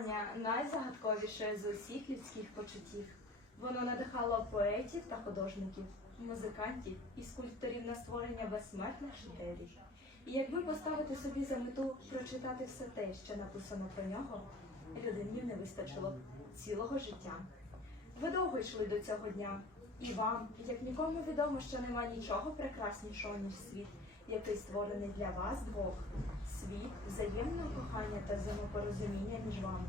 кохання найзагадковіше з усіх людських почуттів. Воно надихало поетів та художників, музикантів і скульпторів на створення безсмертних шедеврів. І якби поставити собі за мету прочитати все те, що написано про нього, людині не вистачило цілого життя. Ви довго йшли до цього дня, і вам, як нікому відомо, що нема нічого прекраснішого, ніж світ, який створений для вас двох. Кохання та взаємопорозуміння між вами.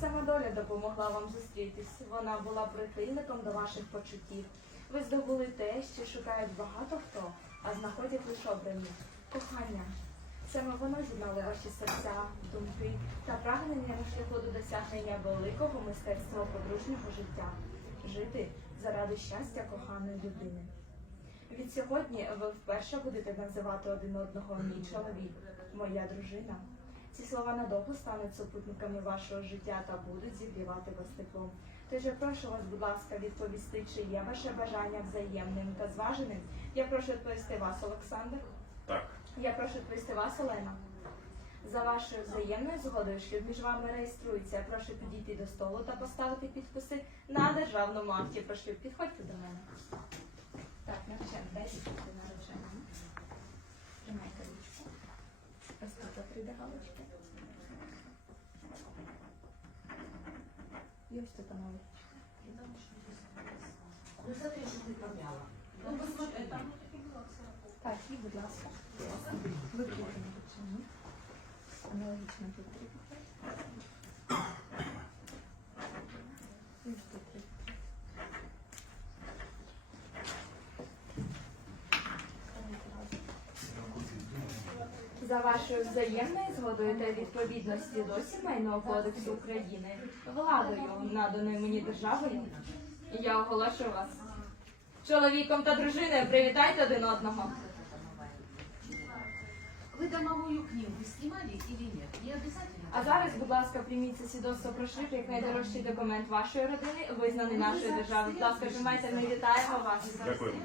Сама доля допомогла вам зустрітись. Вона була прихильником до ваших почуттів. Ви здобули те, що шукають багато хто, а знаходять лише обрані кохання. Саме воно з'єднало ваші серця, думки та прагнення на шляху до досягнення великого мистецтва подружнього життя жити заради щастя коханої людини. Від сьогодні ви вперше будете називати один одного мій чоловік, моя дружина. Ці слова надовго стануть супутниками вашого життя та будуть зігрівати вас теплом. Тож я прошу вас, будь ласка, відповісти, чи є ваше бажання взаємним та зваженим. Я прошу відповісти вас, Олександр. Так. Я прошу відповісти вас, Олена. За вашою взаємною згодою шлюб між вами реєструється. Я прошу підійти до столу та поставити підписи на державному акті про шлюб. Підходьте до мене. галочки. І ось тут аналог. Ну, смотри, что ты помяла. Ну, посмотри, там. Так, і, будь ласка. Викрити наречення. Аналогічно тут прийде. І ось тут За вашою взаємною згодою та відповідності до Сімейного кодексу України, владою, наданою мені державою, я оголошую вас чоловіком та дружиною. Привітайте один одного. Вы домовую книгу снимали или нет? Не обязательно. А зараз, будь ласка, прийміть це свідоцтво про шлюб як найдорожчий документ вашої родини, визнаний нашою державою. Будь ласка, тримайте, ми вітаємо вас. Дякуємо.